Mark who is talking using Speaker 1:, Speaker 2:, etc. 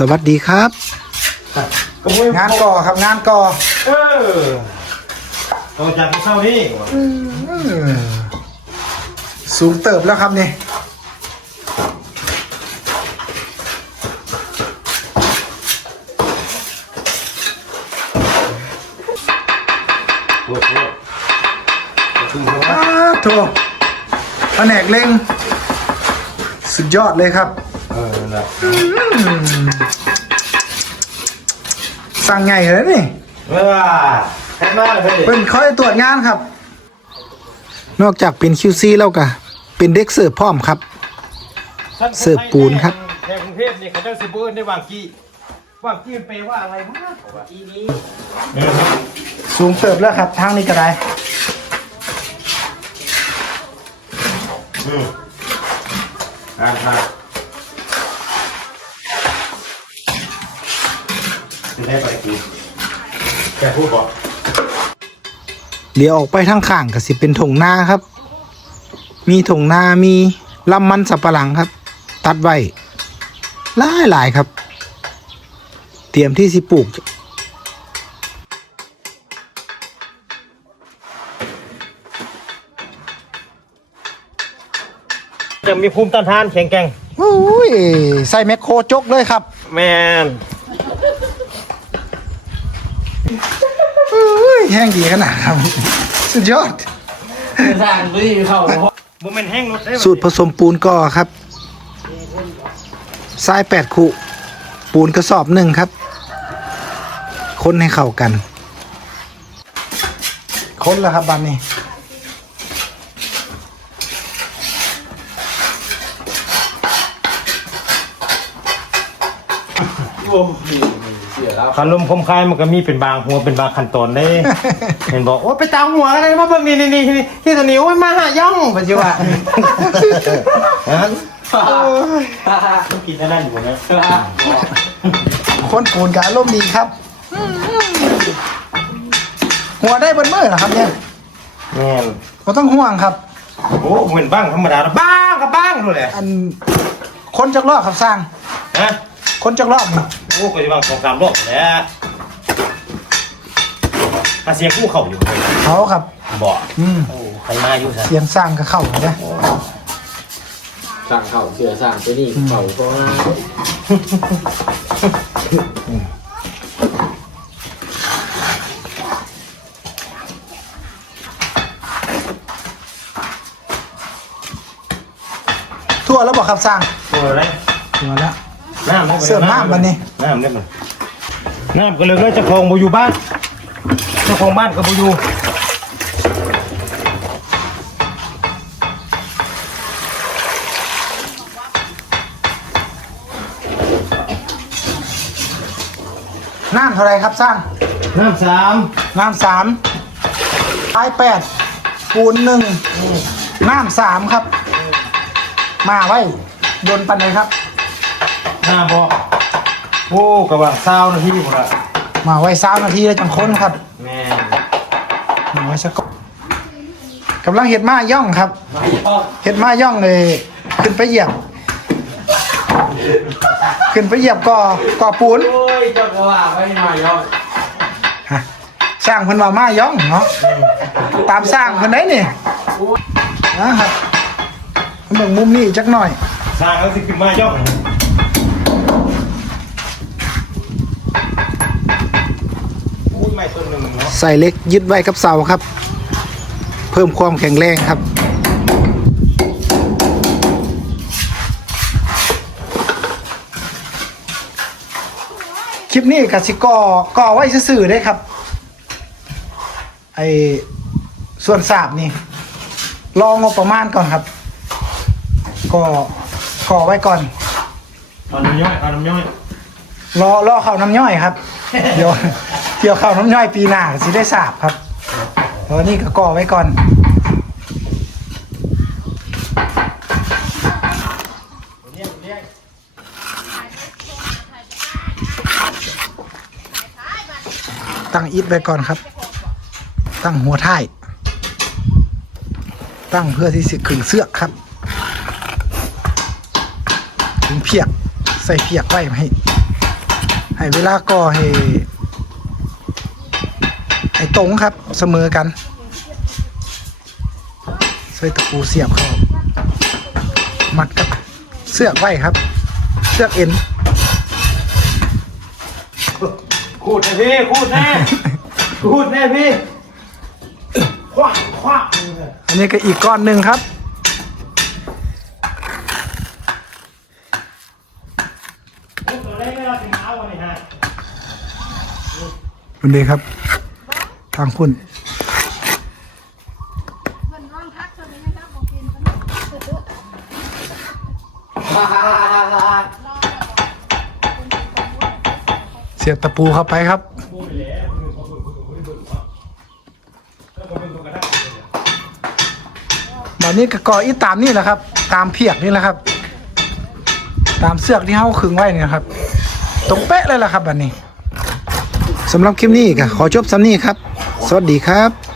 Speaker 1: สวัสดีครับ งานก่อครับงานก่อ
Speaker 2: เออต่อจากเช้านี้
Speaker 1: เออสูงเติบแล้วครับนี่
Speaker 2: ปวดปวดคือหัว
Speaker 1: อ้าโถแผนกเล็งสุดยอดเลยครับ
Speaker 2: เออ นั่นแหละ
Speaker 1: สั่งไงเลยนี่
Speaker 2: เออแค่มาเลย
Speaker 1: เป็นคอยตรวจงานครับ นอกจากเป็น QC แล้วก็เป็นเด็กเสิร์ฟพร้อมครับ เสิร์ฟปูนครับ
Speaker 2: แถวกรุงเทพนี่เขาเจ้าสิบเบิร์นได้วางกี้วางกี้มันแปลว่าอะไรวะอีนี้เออครับ
Speaker 1: สูงเติบแล้วครับทางนี้ก็ได้
Speaker 2: อืมอ่านครับ จะได้ไปกี่แกพูดบอก
Speaker 1: เดี๋ยวออกไปทางข้างก็สิเป็นถงนาครับ มีถงนามีลำมันสับปะหลังครับ ตัดไว้หลายหลายๆครับ เตรียมที่สิปลูก
Speaker 2: จะมีภูมิต้านทานแข็งแกร่ง
Speaker 1: โอ้ยใส่แมคโครจกเลยครับ
Speaker 2: แมน
Speaker 1: เอ้ย แห้งดีขนาดครับ สุดยอด
Speaker 3: ทางรีเข้า
Speaker 2: โมเมนต์แห้งรถได้
Speaker 1: สูตรผสมปูนก่อครับทรายแปดขุปูนกระสอบหนึ่งครับคนให้เข้ากันคนแล้วครับบันนี้
Speaker 3: เสีย แล้ว
Speaker 2: ขันลมคมคายมันก็มีเป็นบางหัวเป็นบางขั้นตอนได้ เห็นบอกโอ้ไปตามหัวอะไรมาเบิ่งนี่นี่นี่นี่ที่ตัวนี้โอ้ยมาหาย่องปัจจุบันฮะต้องกินนั่นอยู่นะ
Speaker 1: คนปูนกับอารมณ์ดีครับ หัวได้บนมือเหรอครับเนี่ย
Speaker 2: แม่น
Speaker 1: ก็ต้องห่วงครับ
Speaker 2: โอ้เหมือนบ้างธรรมดาแล้วบ้างกับบ้างเลยแหละ
Speaker 1: อันคนจักรอบครับสร้าง
Speaker 2: ฮะ
Speaker 1: คนจักรอบนี่
Speaker 2: โอ้ก็จะบางสองสามรอบแล้วอาเสียงกู้เข่าอยู่
Speaker 1: เขาครับ
Speaker 2: บ่
Speaker 1: อืม
Speaker 2: โอ้ใครมาอยู่ซะ
Speaker 1: เสียงสร้างก็เข้าเลย
Speaker 3: สั่งเข่าเสือสั่งไปนี่เข่าก็ว่า
Speaker 1: ทั่วแล้วบอกครับสร้าง
Speaker 2: ตัวอะไร
Speaker 1: ทั่วแล้ว
Speaker 2: น้ำได้บ่
Speaker 1: เสื้อน้ำบัดนี้
Speaker 2: น้ำได้บ่น้ำก็เลยเจ้าของบ่อยู่บ้านเจ้าของบ้านก็บ่อยู่
Speaker 1: น้ำเท่าไรครับสร้าง
Speaker 2: น้ำสาม
Speaker 1: น้ำสามท้ายแปดปูนหนึ่งน้ำสามครับ มาไว้โดนปันเลยครับ
Speaker 2: น้ำบ่โอ้กระบะซาวนาทีหมดละ
Speaker 1: มาไว้สามนาทีแล้วจังค้นครับ
Speaker 2: แม่
Speaker 1: มาไว้สักก่อนกำลังเห็ดมาย่องครับเห็ดมาย่องเลย ขึ้นไปเหยียบ ขึ้นไปเหยียบก่อก่อปูน
Speaker 3: โอ้ยเจ้าก็ว่าไม่หน่อยย่อย
Speaker 1: ฮะสร้างเพิ่นว่ามาย่องเนาะตามสร้างเพิ่นได้นี่นะครับเบิ่งมุมนี้จักหน่อย
Speaker 2: สร้างแล้วสิขึ้นมาย่องอุ้ยไม่ต้นหนึ่งเนาะ
Speaker 1: ใส่เล็กยึดไว้กับเสาครับ เพิ่มความแข็งแรงครับคลิปนี้กสิก่อก่อไว้ซื่อๆได้ครับ ไอส่วนสาบนี่รองบประมาณก่อนครับก็ก่อไว้ก่อน
Speaker 2: เอาน้ำย่อยเอาน้ำย่อย
Speaker 1: รอรอเข้าน้ำย่อยครับเดี๋ยว เดี๋ยวข้าวน้ำย่อยปีหน้าสิได้สาบครับตอนนี้ก็ก่อไว้ก่อน ตั้งอิฐไว้ก่อนครับ ตั้งหัวท้าย ตั้งเพื่อที่สิขึงเสื้อครับขึงเพียก ใส่เพียกไว้ให้ ให้เวลาก่อให้ให้ ตรงครับ เสมอกันใส่ตะปูเสียบเข้ามัดกับเสือกไว้ครับ เสือกเอ็น
Speaker 2: ขูดแน่พี่ขูดแน่ขูดแน่พี่คว้าคว้า
Speaker 1: อันนี้ก็อีกก้อนหนึ่งครับ
Speaker 2: ขูดตัวเล็กไม่เราถึงเอาวันนี้ฮะ
Speaker 1: คุณดีครับ ทางคุณ
Speaker 4: เพิ่นเสี
Speaker 1: ยบตะปูเข้าไปครับ แบบนี้ก็ก่ออีตามนี่แหละครับ ตามเพียกนี่แหละครับ ตามเสือกที่เฮาขึงไว้นี่นะครับ ตรงเป๊ะเลยล่ะครับแบบนี้สำหรับคลิปนี้ก็ขอจบสำนี้ครับ สวัสดีครับ